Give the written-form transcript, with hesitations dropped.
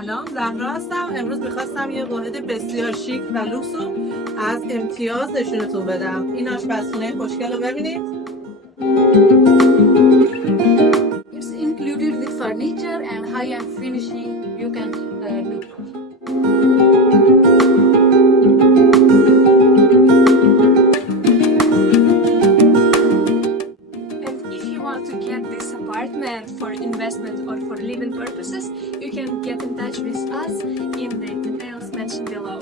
سلام، زهرا هستم. امروز میخواستم یه واحد بسیار شیک و لوکس رو از امتیاز نشونتون بدم. این آشپزخونه خوشگل رو ببینید. It's included with furniture and high-end finishing. You can look. And if you want to get this apartment for investment or for living purposes, you can get in touch with us in the details mentioned below.